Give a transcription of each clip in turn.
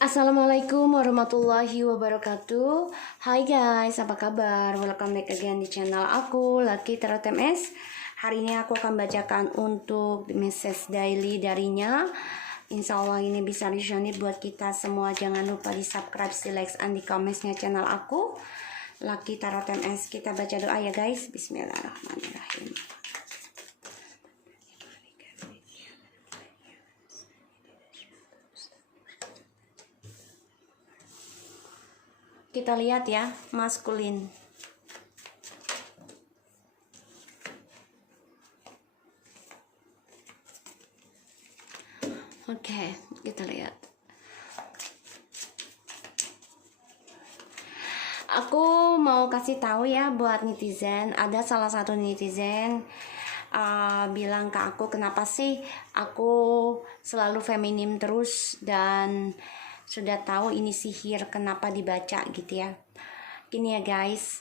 Assalamualaikum warahmatullahi wabarakatuh. Hai guys, apa kabar? Welcome back again di channel aku, Lucky Tarot MS. Hari ini aku akan bacakan untuk message daily darinya. Insya Allah ini bisa resonate buat kita semua. Jangan lupa di subscribe, di like, and di commentsnya channel aku, Lucky Tarot MS. Kita baca doa ya guys. Bismillahirrahmanirrahim. Kita lihat ya, maskulin. Oke, kita lihat. Aku mau kasih tahu ya buat netizen. Ada salah satu netizen bilang ke aku, kenapa sih aku selalu feminim terus dan sudah tahu ini sihir, kenapa dibaca gitu ya. Gini ya guys,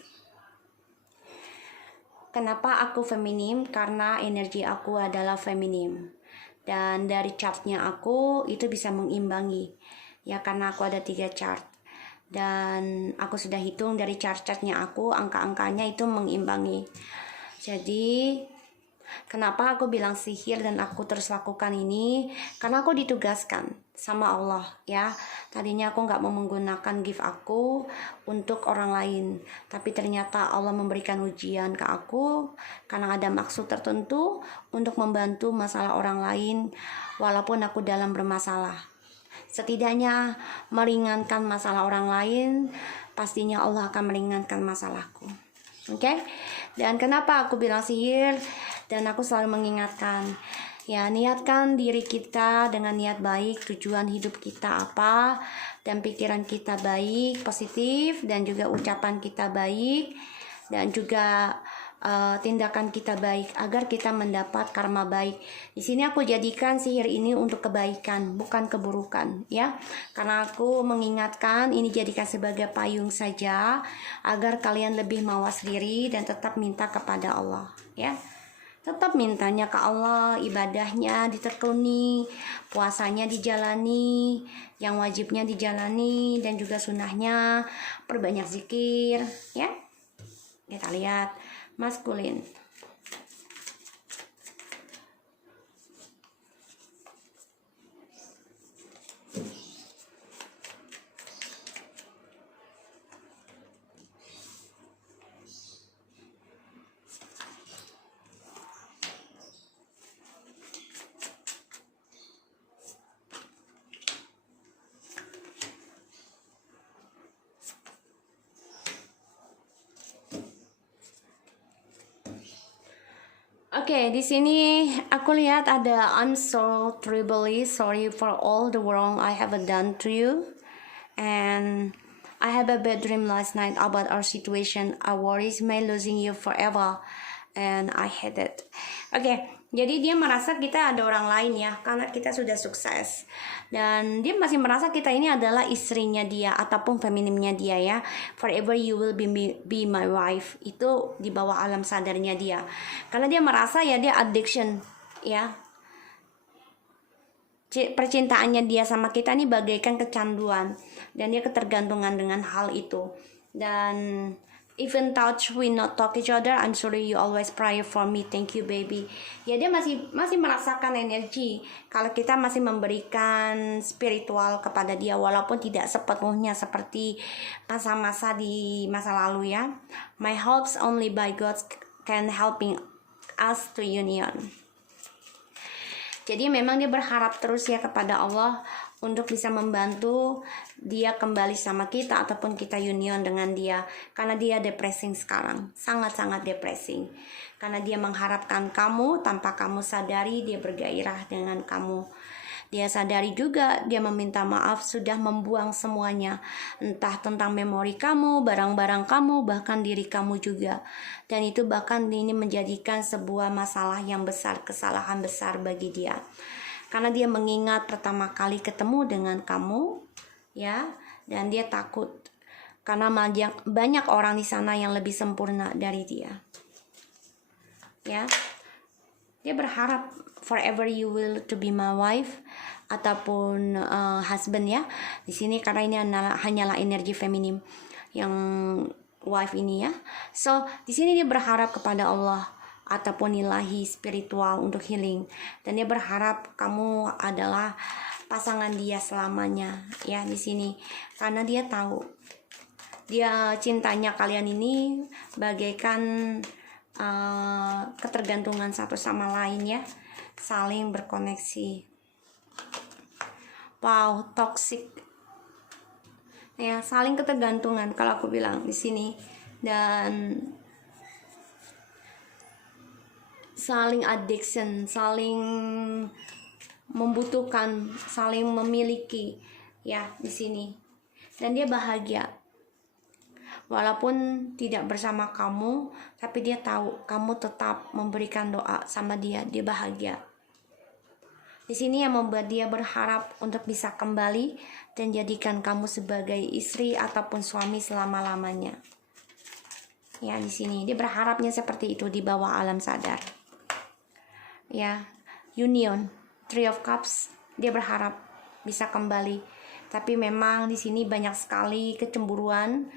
kenapa aku feminim? Karena energi aku adalah feminim, dan dari chartnya aku itu bisa mengimbangi ya, karena aku ada 3 chart dan aku sudah hitung dari chart-chartnya aku, angka-angkanya itu mengimbangi. Jadi kenapa aku bilang sihir dan aku terus lakukan ini? Karena aku ditugaskan sama Allah ya. Tadinya aku nggak mau menggunakan gift aku untuk orang lain, tapi ternyata Allah memberikan ujian ke aku karena ada maksud tertentu untuk membantu masalah orang lain walaupun aku dalam bermasalah. Setidaknya meringankan masalah orang lain, pastinya Allah akan meringankan masalahku. Oke? Dan kenapa aku bilang sihir? Dan aku selalu mengingatkan, ya, niatkan diri kita dengan niat baik, tujuan hidup kita apa, dan pikiran kita baik, positif, dan juga ucapan kita baik, dan juga tindakan kita baik agar kita mendapat karma baik. Di sini aku jadikan sihir ini untuk kebaikan, bukan keburukan ya. Karena aku mengingatkan ini jadikan sebagai payung saja agar kalian lebih mawas diri dan tetap minta kepada Allah ya. Tetap mintanya ke Allah, ibadahnya ditekuni, puasanya dijalani, yang wajibnya dijalani, dan juga sunnahnya perbanyak zikir ya. Kita lihat maskulin. Oke, di sini aku lihat ada I'm so terribly sorry for all the wrong I have done to you, and I have a bad dream last night about our situation. I worries me losing you forever, and I hate it. Oke, jadi dia merasa kita ada orang lain ya, karena kita sudah sukses, dan dia masih merasa kita ini adalah istrinya dia ataupun feminimnya dia ya. Forever you will be my wife, itu di bawah alam sadarnya dia, karena dia merasa ya dia addiction ya. Percintaannya dia sama kita ini bagaikan kecanduan, dan dia ketergantungan dengan hal itu. Dan even touch we not talk each other, I'm sorry you always pray for me, thank you baby. Ya, dia masih merasakan energi kalau kita masih memberikan spiritual kepada dia, walaupun tidak sepenuhnya seperti masa-masa di masa lalu ya. My hopes only by God can helping us to union. Jadi memang dia berharap terus ya kepada Allah untuk bisa membantu dia kembali sama kita ataupun kita union dengan dia, karena dia depressing sekarang, sangat-sangat depressing, karena dia mengharapkan kamu tanpa kamu sadari dia bergairah dengan kamu. Dia sadari juga dia meminta maaf sudah membuang semuanya, entah tentang memori kamu, barang-barang kamu, bahkan diri kamu juga. Dan itu bahkan ini menjadikan sebuah masalah yang besar, kesalahan besar bagi dia. Karena dia mengingat pertama kali ketemu dengan kamu ya, dan dia takut karena banyak orang di sana yang lebih sempurna dari dia. Ya. Dia berharap forever you will to be my wife ataupun husband ya. Di sini karena ini hanyalah energi feminim yang wife ini ya. So di sini dia berharap kepada Allah ataupun ilahi spiritual untuk healing, dan dia berharap kamu adalah pasangan dia selamanya ya di sini, karena dia tahu dia cintanya kalian ini bagaikan ketergantungan satu sama lain ya, saling berkoneksi. Wow, toxic ya, saling ketergantungan kalau aku bilang di sini, dan saling addiction, saling membutuhkan, saling memiliki ya di sini. Dan dia bahagia walaupun tidak bersama kamu, tapi dia tahu kamu tetap memberikan doa sama dia. Dia bahagia di sini, yang membuat dia berharap untuk bisa kembali dan jadikan kamu sebagai istri ataupun suami selama-lamanya ya. Di sini dia berharapnya seperti itu di bawah alam sadar ya. Union, Three of Cups, dia berharap bisa kembali, tapi memang di sini banyak sekali kecemburuan,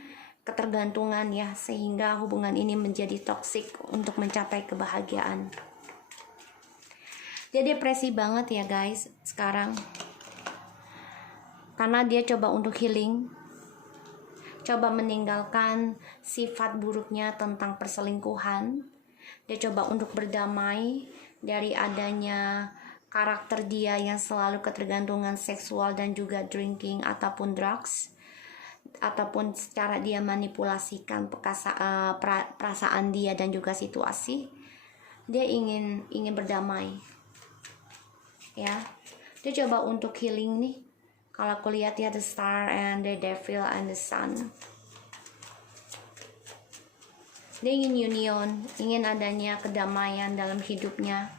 ketergantungan ya, sehingga hubungan ini menjadi toksik untuk mencapai kebahagiaan. Dia depresi banget ya guys sekarang, karena dia coba untuk healing, coba meninggalkan sifat buruknya tentang perselingkuhan. Dia coba untuk berdamai dari adanya karakter dia yang selalu ketergantungan seksual dan juga drinking ataupun drugs, ataupun secara dia manipulasikan perasaan dia dan juga situasi. Dia ingin berdamai ya. Dia coba untuk healing nih. Kalau aku lihat ya, the star and the devil and the sun. Dia ingin union, ingin adanya kedamaian dalam hidupnya.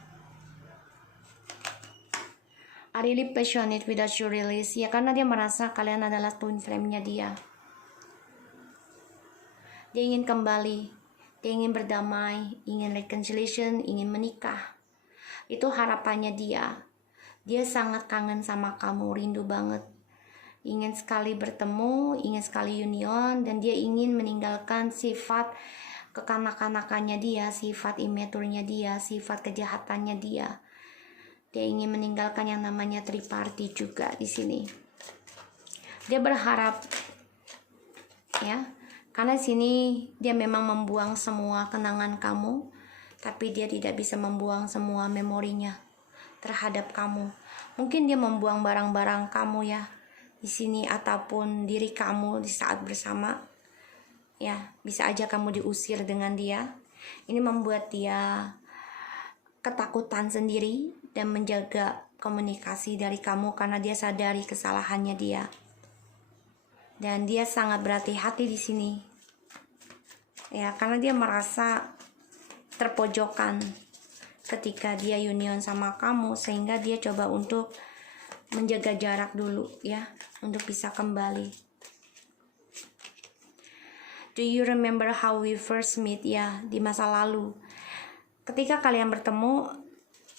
I really passionate without you release ya, karena dia merasa kalian adalah twin flame-nya dia. Dia ingin kembali, dia ingin berdamai, ingin reconciliation, ingin menikah. Itu harapannya dia. Dia sangat kangen sama kamu, rindu banget. Ingin sekali bertemu, ingin sekali union, dan dia ingin meninggalkan sifat kekanak-kanakannya dia, sifat immaturnya dia, sifat kejahatannya dia. Dia ingin meninggalkan yang namanya triparty juga di sini. Dia berharap ya, karena di sini dia memang membuang semua kenangan kamu, tapi dia tidak bisa membuang semua memorinya terhadap kamu. Mungkin dia membuang barang-barang kamu ya di sini, ataupun diri kamu di saat bersama ya. Bisa aja kamu diusir dengan dia. Ini membuat dia ketakutan sendiri dan menjaga komunikasi dari kamu, karena dia sadari kesalahannya dia. Dan dia sangat berhati-hati di sini ya, karena dia merasa terpojokan ketika dia union sama kamu, sehingga dia coba untuk menjaga jarak dulu ya, untuk bisa kembali. Do you remember how we first meet ya, di masa lalu? Ketika kalian bertemu,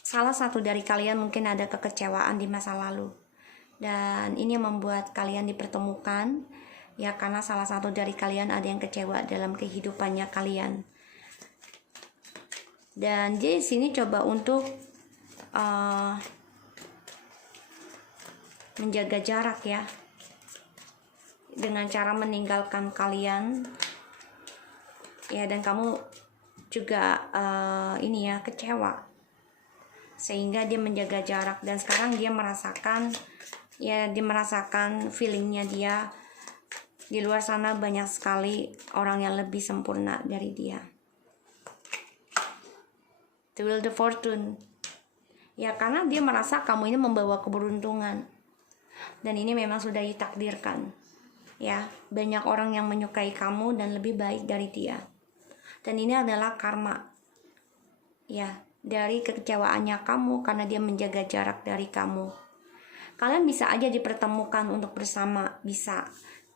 salah satu dari kalian mungkin ada kekecewaan di masa lalu, dan ini membuat kalian dipertemukan ya, karena salah satu dari kalian ada yang kecewa dalam kehidupannya kalian. Dan dia di sini coba untuk menjaga jarak ya, dengan cara meninggalkan kalian ya, dan kamu juga ini ya, kecewa, sehingga dia menjaga jarak. Dan sekarang dia merasakan ya, dia merasakan feelingnya dia. Di luar sana banyak sekali orang yang lebih sempurna dari dia. The Wheel of Fortune ya, karena dia merasa kamu ini membawa keberuntungan, dan ini memang sudah ditakdirkan ya. Banyak orang yang menyukai kamu dan lebih baik dari dia, dan ini adalah karma ya, dari kekecewaannya kamu karena dia menjaga jarak dari kamu. Kalian bisa aja dipertemukan untuk bersama, bisa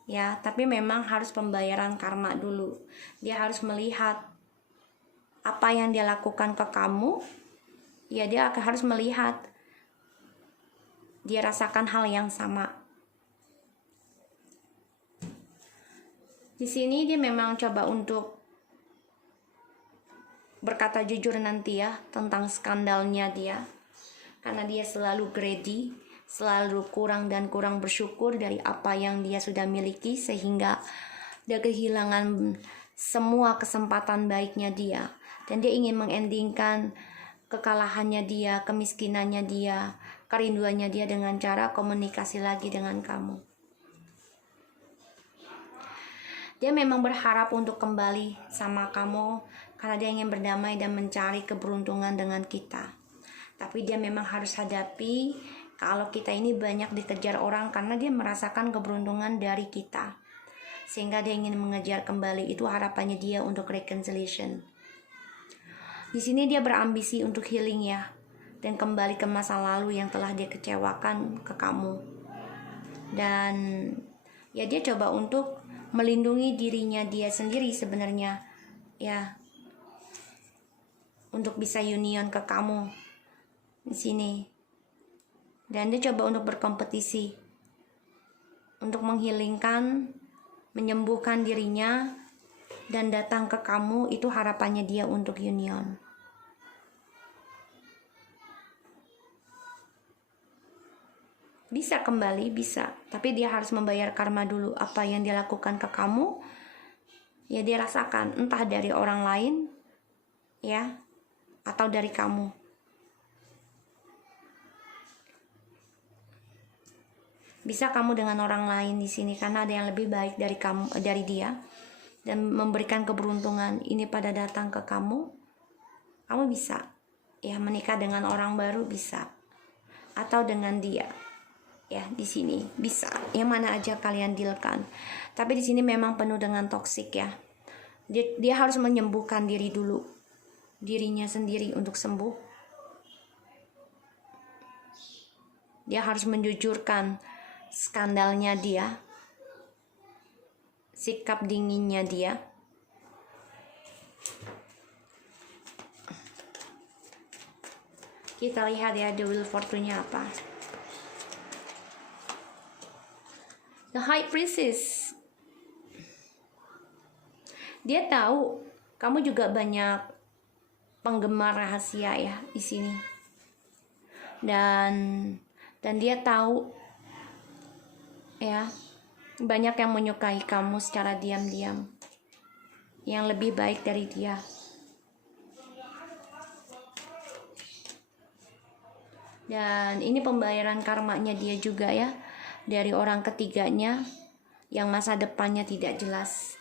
ya, tapi memang harus pembayaran karma dulu. Dia harus melihat apa yang dia lakukan ke kamu ya dia akan harus melihat, dia rasakan hal yang sama. Di sini dia memang coba untuk berkata jujur nanti ya tentang skandalnya dia, karena dia selalu greedy, selalu kurang dan kurang bersyukur dari apa yang dia sudah miliki, sehingga dia kehilangan semua kesempatan baiknya dia, dan dia ingin mengendingkan kekalahannya dia, kemiskinannya dia, kerinduannya dia dengan cara komunikasi lagi dengan kamu. Dia memang berharap untuk kembali sama kamu karena dia ingin berdamai dan mencari keberuntungan dengan kita. Tapi dia memang harus hadapi kalau kita ini banyak dikejar orang karena dia merasakan keberuntungan dari kita. Sehingga dia ingin mengejar kembali, itu harapannya dia untuk reconciliation. Di sini dia berambisi untuk healing ya, dan kembali ke masa lalu yang telah dia kecewakan ke kamu. Dan ya dia coba untuk melindungi dirinya dia sendiri sebenarnya ya, untuk bisa union ke kamu di sini. Dan dia coba untuk berkompetisi untuk menghilingkan, menyembuhkan dirinya dan datang ke kamu, itu harapannya dia untuk union. Bisa kembali, bisa, tapi dia harus membayar karma dulu. Apa yang dia lakukan ke kamu, ya dia rasakan, entah dari orang lain, ya, atau dari kamu. Bisa kamu dengan orang lain di sini karena ada yang lebih baik dari kamu, dari dia, dan memberikan keberuntungan ini pada datang ke kamu. Kamu bisa, ya, menikah dengan orang baru bisa, atau dengan dia. Ya, di sini bisa yang mana aja kalian dealkan, tapi di sini memang penuh dengan toksik ya. Dia harus menyembuhkan diri dulu, dirinya sendiri untuk sembuh. Dia harus menjujurkan skandalnya dia, sikap dinginnya dia. Kita lihat ya The Wheel Fortune-nya apa. The High Priestess. Dia tahu kamu juga banyak penggemar rahasia ya di sini. Dan dia tahu ya, banyak yang menyukai kamu secara diam-diam, yang lebih baik dari dia. Dan ini pembayaran karmanya dia juga ya, dari orang ketiganya yang masa depannya tidak jelas.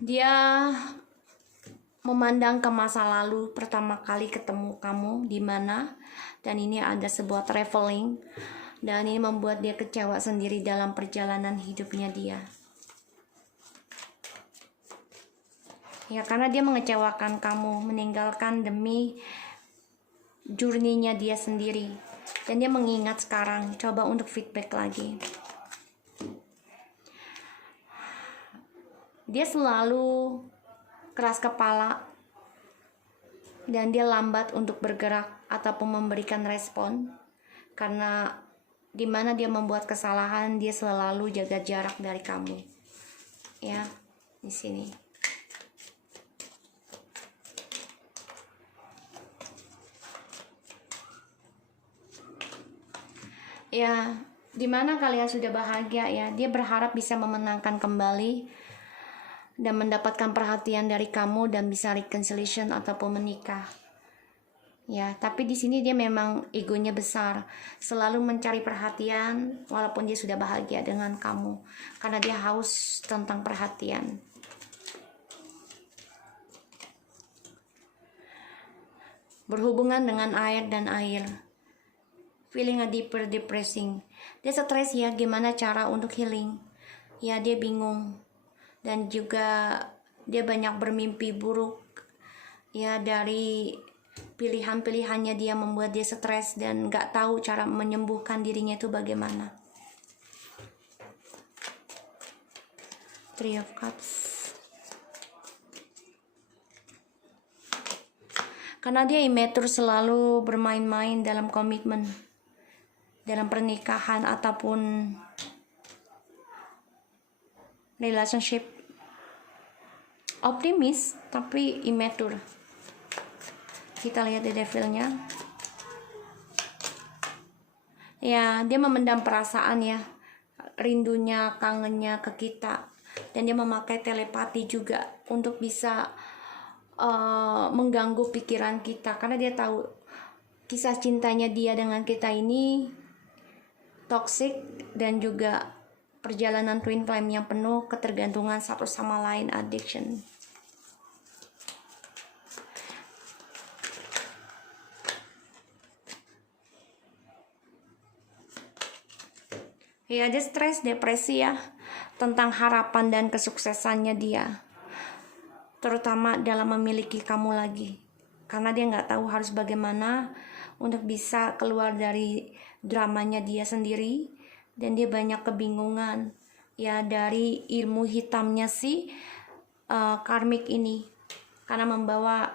Dia memandang ke masa lalu pertama kali ketemu kamu di mana, dan ini ada sebuah traveling, dan ini membuat dia kecewa sendiri dalam perjalanan hidupnya dia. Ya, karena dia mengecewakan kamu, meninggalkan demi journey-nya dia sendiri. Dan dia mengingat sekarang, coba untuk feedback lagi. Dia selalu keras kepala, dan dia lambat untuk bergerak ataupun memberikan respon. Karena dimana dia membuat kesalahan, dia selalu jaga jarak dari kamu. Ya, di sini. Ya, dimana kalian sudah bahagia ya, dia berharap bisa memenangkan kembali dan mendapatkan perhatian dari kamu dan bisa reconciliation ataupun menikah. Ya, tapi di sini dia memang egonya besar, selalu mencari perhatian walaupun dia sudah bahagia dengan kamu, karena dia haus tentang perhatian. Berhubungan dengan air dan air. Feeling a deeper depressing. Dia stres ya, gimana cara untuk healing. Ya, dia bingung. Dan juga dia banyak bermimpi buruk. Ya, dari pilihan-pilihannya dia membuat dia stres dan gak tahu cara menyembuhkan dirinya itu bagaimana. Three of Cups. Karena dia immature, selalu bermain-main dalam komitmen, dalam pernikahan ataupun relationship. Optimis tapi immature. Kita lihat di devilnya. Ya, dia memendam perasaan ya, rindunya, kangennya ke kita, dan dia memakai telepati juga untuk bisa mengganggu pikiran kita, karena dia tahu kisah cintanya dia dengan kita ini toxic dan juga perjalanan twin flame yang penuh ketergantungan satu sama lain, addiction. Ya, dia stres, depresi ya, tentang harapan dan kesuksesannya dia, terutama dalam memiliki kamu lagi, karena dia nggak tahu harus bagaimana untuk bisa keluar dari dramanya dia sendiri, dan dia banyak kebingungan ya dari ilmu hitamnya si karmik ini, karena membawa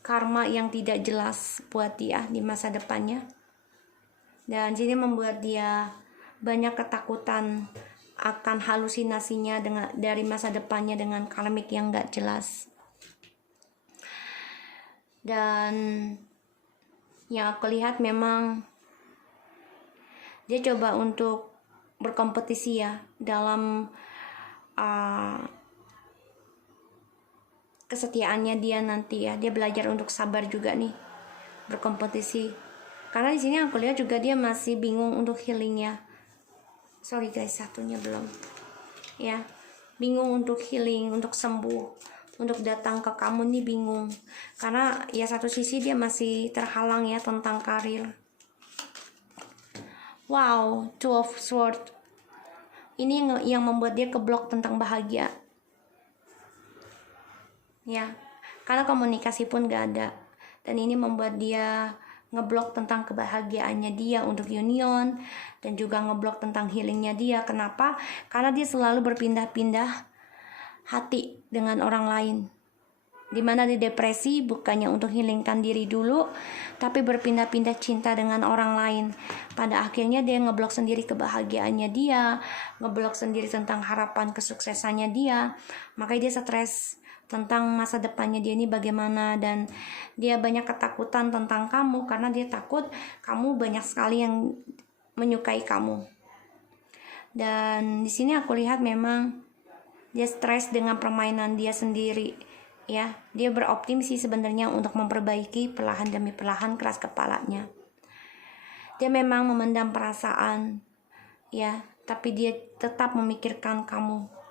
karma yang tidak jelas buat dia di masa depannya, dan jadi membuat dia banyak ketakutan akan halusinasinya dari masa depannya dengan karmik yang gak jelas. Dan yang aku lihat memang dia coba untuk berkompetisi ya dalam kesetiaannya dia nanti ya. Dia belajar untuk sabar juga nih, berkompetisi. Karena di sini aku lihat juga dia masih bingung untuk healing ya. Sorry guys, satunya belum ya, bingung untuk healing, untuk sembuh, untuk datang ke kamu nih bingung, karena ya satu sisi dia masih terhalang ya tentang karir. Wow, Two of Swords ini yang membuat dia keblok tentang bahagia ya, karena komunikasi pun gak ada, dan ini membuat dia ngeblok tentang kebahagiaannya dia untuk union, dan juga ngeblok tentang healingnya dia. Kenapa? Karena dia selalu berpindah-pindah hati dengan orang lain, dimana di depresi bukannya untuk healingkan diri dulu, tapi berpindah-pindah cinta dengan orang lain. Pada akhirnya dia ngeblok sendiri kebahagiaannya dia, ngeblok sendiri tentang harapan kesuksesannya dia. Makanya dia stres tentang masa depannya dia ini bagaimana, dan dia banyak ketakutan tentang kamu karena dia takut kamu banyak sekali yang menyukai kamu. Dan di sini aku lihat memang dia stres dengan permainan dia sendiri ya. Dia beroptimis sebenarnya untuk memperbaiki perlahan demi perlahan keras kepalanya. Dia memang memendam perasaan ya, tapi dia tetap memikirkan kamu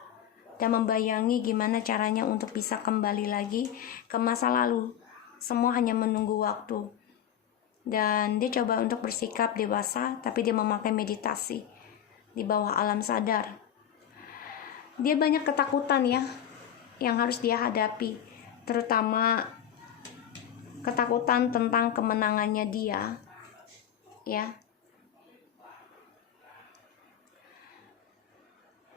dan membayangi gimana caranya untuk bisa kembali lagi ke masa lalu. Semua hanya menunggu waktu. Dan dia coba untuk bersikap dewasa, tapi dia memakai meditasi di bawah alam sadar. Dia banyak ketakutan ya yang harus dia hadapi, terutama ketakutan tentang kemenangannya dia ya.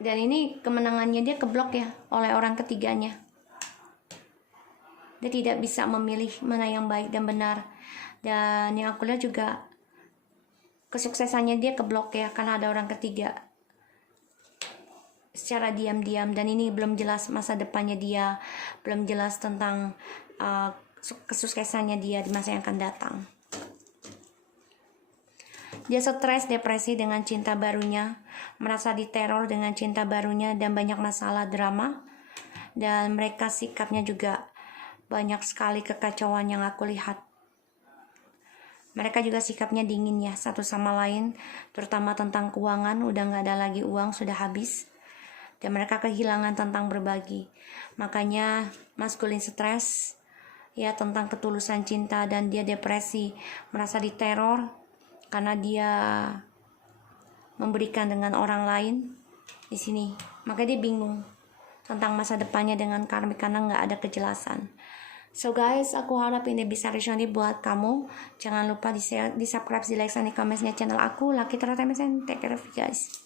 Dan ini kemenangannya dia keblok ya oleh orang ketiganya. Dia tidak bisa memilih mana yang baik dan benar. Dan yang aku lihat juga kesuksesannya dia keblok ya, karena ada orang ketiga secara diam-diam. Dan ini belum jelas masa depannya dia, belum jelas tentang kesuksesannya dia di masa yang akan datang. Dia stres, depresi dengan cinta barunya, merasa diteror dengan cinta barunya, dan banyak masalah drama. Dan mereka sikapnya juga banyak sekali kekacauan yang aku lihat. Mereka juga sikapnya dingin ya satu sama lain, terutama tentang keuangan. Udah gak ada lagi uang, sudah habis. Dan mereka kehilangan tentang berbagi. Makanya maskulin stres ya tentang ketulusan cinta, dan dia depresi, merasa diteror karena dia memberikan dengan orang lain di sini. Makanya dia bingung tentang masa depannya dengan karmik karena nggak ada kejelasan. So guys, aku harap ini bisa resonate buat kamu. Jangan lupa di share, di subscribe, di like, dan di komennya channel aku. Lucky Tera Temesan. Take care of you guys.